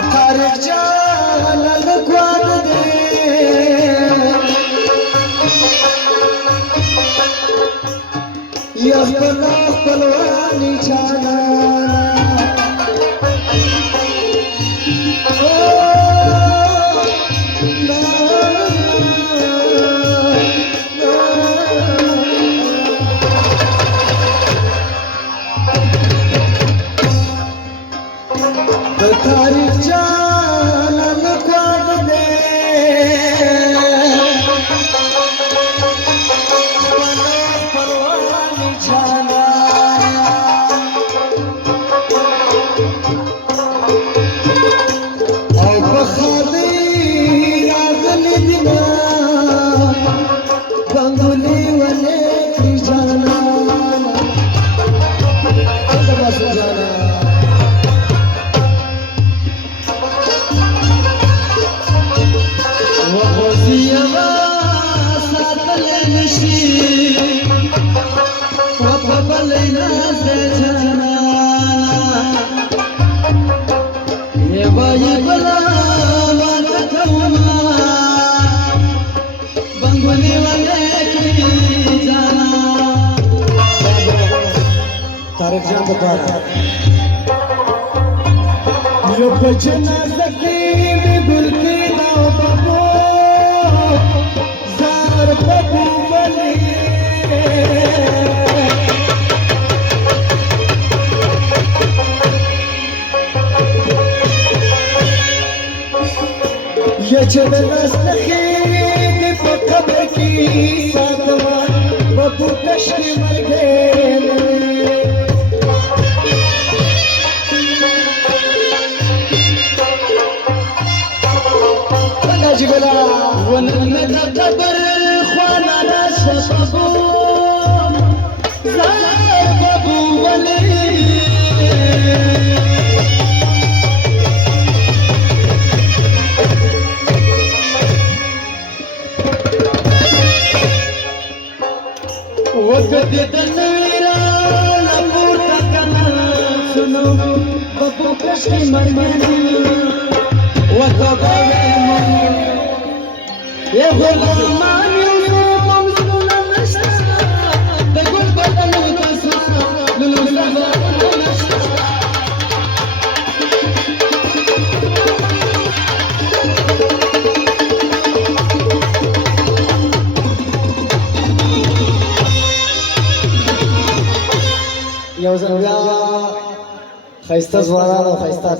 تاريخ جانا لقوان دي يخبر خپلواني جانا تاريخ جانا لقوان دي خپلواني جانا او بخالي راغلي دينا بنغولي ولي جانا انت باسو جانا وقوزيما ساتل نشي وقبلنا زجانا يبايبلا وقتوما بنغولي ولكي جانا تاريخ جان بطارا يو بچنا زكي بگل ناو بابو زار بابو ملي يجب نستخيل بقبر کی ساتوان بابو کشکی مرگل جبلا ونمد قبر خوانا نشفبو زار بابو ولي وقت دنويرا لبور تكنا سنو بابو كشكي مرماني وقبر يا غلامان يوسف ممزون النشا تقول بدل وتسا للوسا يا زلمه خيستا زوارا وخيستا